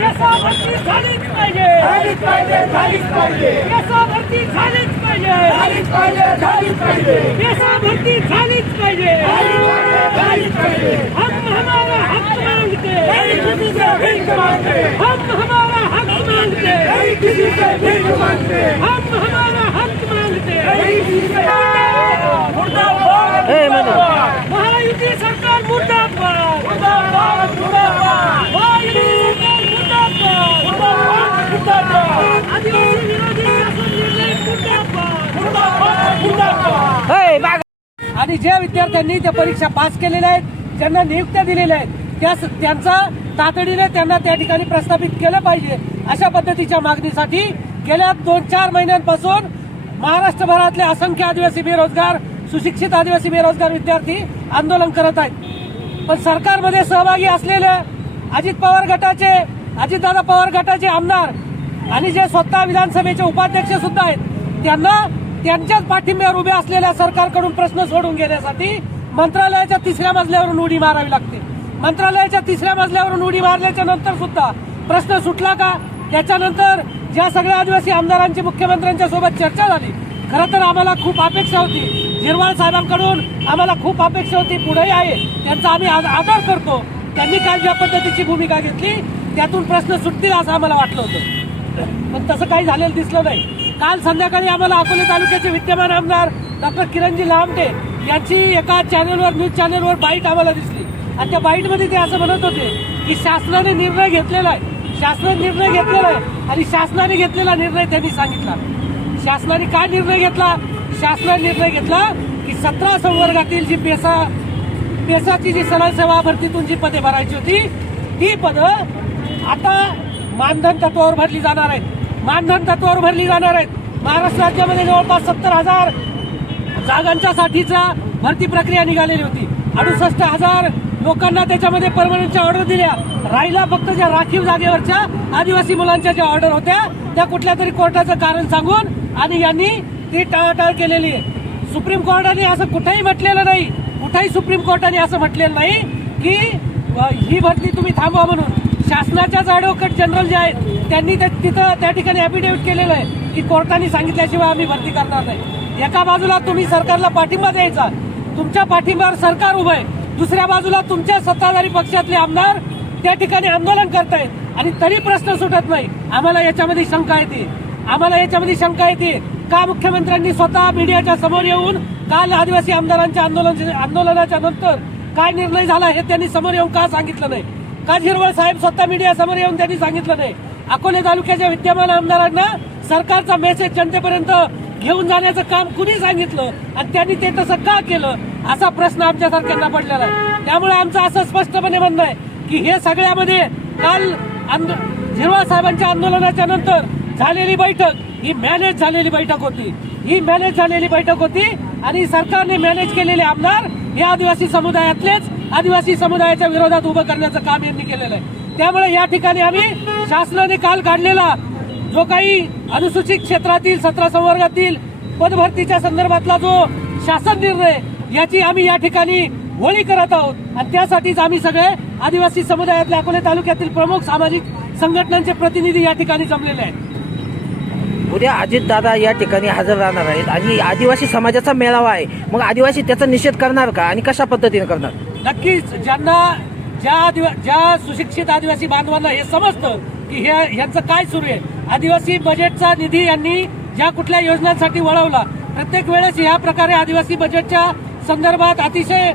भरती झालीच पाहिजे. झालीच पाहिजे झालीच पाहिजे. भरती झालीच पाहिजे. झालीच पाहिजे झालीच पाहिजे. भरती झालीच पाहिजे. झालीच पाहिजे हम हमारा हक मांगते. किसी से भीख मांगते. हम हमारा हक मांगते. किसी से भीख मांगते. हम हमारा हक मांगते नहीं किसी से मुर्दाबाद मुर्दाबाद महायुती सरकार मुर्दाबाद मुर्दाबाद मुर्दाबाद महायुती सरकार मुर्दाबाद मुर्दाबाद मुर्दाबाद आदिवासी विरोधी शासन निर्णय मुर्दाबाद मुर्दाबाद मुर्दाबाद आणि ज्या विद्यार्थ्यांनी त्या परीक्षा पास केलेल्या आहेत ज्यांना नियुक्त्या दिलेल्या आहेत त्या त्यांचा तातडीने त्यांना त्या ठिकाणी प्रस्थापित केलं पाहिजे अशा पद्धतीच्या मागणीसाठी गेल्या दोन चार महिन्यांपासून महाराष्ट्रभरातले असंख्य आदिवासी बेरोजगार सुशिक्षित आदिवासी बेरोजगार विद्यार्थी आंदोलन करत आहेत. पण सरकारमध्ये सहभागी असलेल्या अजित पवार गटाचे अजितदादा पवार गटाचे आमदार आणि जे स्वतः विधानसभेचे उपाध्यक्ष सुद्धा आहेत त्यांना त्यांच्याच पाठिंब्यावर उभे असलेल्या सरकारकडून प्रश्न सोडून घेण्यासाठी मंत्रालयाच्या तिसऱ्या मजल्यावरून उडी मारावी लागते. मंत्रालयाच्या तिसऱ्या मजल्यावरून उडी मारल्याच्या नंतर सुद्धा प्रश्न सुटला का? त्याच्यानंतर ज्या सगळ्या आदिवासी आमदारांची मुख्यमंत्र्यांच्या सोबत चर्चा झाली खरं तर आम्हाला खूप अपेक्षा होती. झिरवाळ साहेबांकडून आम्हाला खूप अपेक्षा होती पुढेही आहे. त्यांचा आम्ही आदर करतो. त्यांनी काल ज्या पद्धतीची भूमिका घेतली त्यातून प्रश्न सुटतील असं आम्हाला वाटलं होतं. पण तसं काही झालेलं दिसलं नाही. काल संध्याकाळी आम्हाला अकोले तालुक्याचे विद्यमान आमदार डॉक्टर किरणजी लामटे यांची एका चॅनलवर न्यूज चॅनलवर बाईट आम्हाला दिसली. आणि त्या बाईटमध्ये ते असं म्हणत होते की शासनाने निर्णय घेतलेला आहे. शासनाने निर्णय घेतलेला आहे आणि शासनाने घेतलेला निर्णय त्यांनी सांगितला. शासनाने काय निर्णय घेतला? शासनाने निर्णय घेतला की सतरा संवर्गातील जी पेसा पेसाची जी सरळ सेवा भरतीतून जी पदे भरायची होती ती पदं आता मानधन तत्वावर भरली जाणार आहेत. मानधन तत्वावर भरली जाणार आहेत. महाराष्ट्र राज्यामध्ये जवळपास सत्तर हजार जागांच्या साठीचा भरती प्रक्रिया निघालेली होती. अडुसष्ट हजार लोकांना त्याच्यामध्ये परमनंटच्या ऑर्डर दिल्या. राहिला फक्त ज्या राखीव जागेवरच्या आदिवासी मुलांच्या ज्या ऑर्डर होत्या त्या कुठल्या तरी कोर्टाचं कारण सांगून आणि यांनी ती टाळाटाळ केलेली आहे. सुप्रीम कोर्टाने असं कुठेही म्हटलेलं नाही कुठेही सुप्रीम कोर्टाने असं म्हटलेलं नाही की ही भरती तुम्ही थांबवा म्हणून. शासनाच्याच ॲडव्होकेट जनरल जे आहेत त्यांनी त्या- तिथं त्या ठिकाणी ॲफिडेव्हिट केलेलं आहे की कोर्टाने सांगितल्याशिवाय आम्ही भरती करणार नाही. एका बाजूला तुम्ही सरकारला पाठिंबा द्यायचा तुमच्या पाठिंब्यावर सरकार उभं आहे. दुसऱ्या बाजूला तुमच्या सत्ताधारी पक्षातले आमदार त्या ठिकाणी आंदोलन करतायत आणि तरी प्रश्न सुटत नाही. आम्हाला याच्यामध्ये शंका येते आम्हाला याच्यामध्ये शंका येते का मुख्यमंत्र्यांनी स्वतः मीडियाच्या समोर येऊन काल आदिवासी आमदारांच्या आंदोलन आंदोलनाच्या नंतर काय निर्णय झाला हे त्यांनी समोर येऊन का सांगितलं नाही? का झिरवळ साहेब स्वतः मीडिया समोर येऊन त्यांनी सांगितलं नाही. अकोले तालुक्याच्या विद्यमान आमदारांना सरकारचा मेसेज जनतेपर्यंत घेऊन जाण्याचं काम कुणी सांगितलं? आणि त्यांनी ते तसं का केलं? असा प्रश्न आमच्यासारख्यांना पडलेला आहे. त्यामुळे आमचं असं स्पष्टपणे म्हणणं आहे की हे सगळ्यामध्ये काल आंदो- झिरवाळ साहेबांच्या आंदोलनाच्या नंतर झालेली बैठक ही मॅनेज झालेली बैठक होती. ही मॅनेज झालेली बैठक होती आणि सरकारने मॅनेज केलेले आमदार हे आदिवासी समुदायातलेच आदिवासी समुदायाच्या विरोधात उभं करण्याचं काम यांनी केलेलं आहे. त्यामुळे या ठिकाणी आम्ही शासनाने काल काढलेला जो काही अनुसूचित क्षेत्रातील सतरा संवर्गातील पदभरतीच्या संदर्भातला जो शासन निर्णय याची आम्ही या ठिकाणी होळी करत आहोत. आणि त्यासाठीच आम्ही सगळे आदिवासी समुदायातल्या अकोले तालुक्यातील प्रमुख सामाजिक संघटनांचे प्रतिनिधी या ठिकाणी जमलेले आहेत. उद्या अजितदादा या ठिकाणी हजर राहणार आहेत आणि आदिवासी समाजाचा मेळावा आहे. मग आदिवासी त्याचा निषेध करणार का? आणि कशा पद्धतीने करणार? नक्कीच ज्यांना ज्या आदिवा ज्या सुशिक्षित आदिवासी बांधवांना हे समजतं की हे यांचं काय सुरू आहे. आदिवासी बजेटचा निधी यांनी ज्या कुठल्या योजनांसाठी वळवला प्रत्येक वेळेस या प्रकारे आदिवासी बजेटच्या संदर्भात अतिशय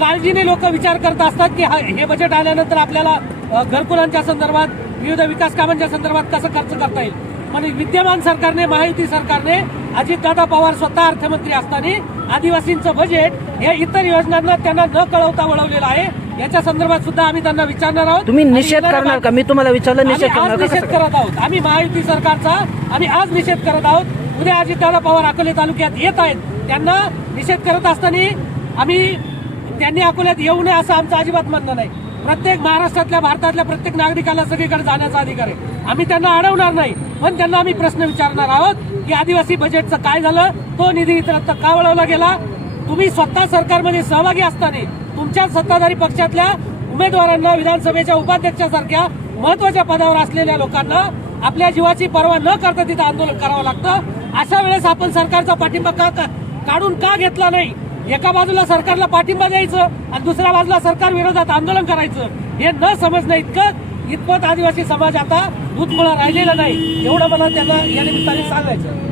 काळजीने लोक विचार करत असतात की हा- हे बजेट आल्यानंतर आपल्याला घरकुलांच्या संदर्भात विविध विकास कामांच्या संदर्भात कसं खर्च करता येईल. पण विद्यमान सरकारने महायुती सरकारने अजितदादा पवार स्वतः अर्थमंत्री असताना आदिवासींचं बजेट हे इतर योजनांना त्यांना न कळवता वळवलेलं आहे. याच्या संदर्भात सुद्धा आम्ही त्यांना विचारणार आहोत. तुम्ही निषेध करणार का? मी तुम्हाला विचारलं निषेध आज निषेध करत आहोत. आम्ही महायुती सरकारचा आम्ही आज निषेध करत आहोत. उद्या अजितदादा पवार अकोले तालुक्यात येत आहेत. त्यांना निषेध करत असताना आम्ही त्यांनी अकोल्यात येऊ नये असं आमचं अजिबात म्हणणं नाही. प्रत्येक महाराष्ट्रातल्या भारतातल्या प्रत्येक नागरिकाला सगळीकडे जाण्याचा अधिकार आहे. आम्ही त्यांना अडवणार नाही. पण त्यांना आम्ही प्रश्न विचारणार आहोत की आदिवासी बजेटचं काय झालं? तो निधी इतरत्र का वळवला गेला? तुम्ही स्वतः सरकारमध्ये सहभागी असताना तुमच्या सत्ताधारी पक्षातल्या उमेदवारांना विधानसभेच्या उपाध्यक्षासारख्या महत्त्वाच्या पदावर असलेल्या लोकांना आपल्या जीवाची पर्वा न करता तिथं आंदोलन करावं लागतं. अशा वेळेस आपण सरकारचा पाठिंबा का का- काढून का घेतला नाही? एका बाजूला सरकारला पाठिंबा द्यायचं आणि दुसऱ्या बाजूला सरकार विरोधात आंदोलन करायचं हे न समजणं इतकं इतपत आदिवासी समाज आता भूतमुळा राहिलेला नाही. एवढं मला त्यांना या निमित्ताने सांगायचं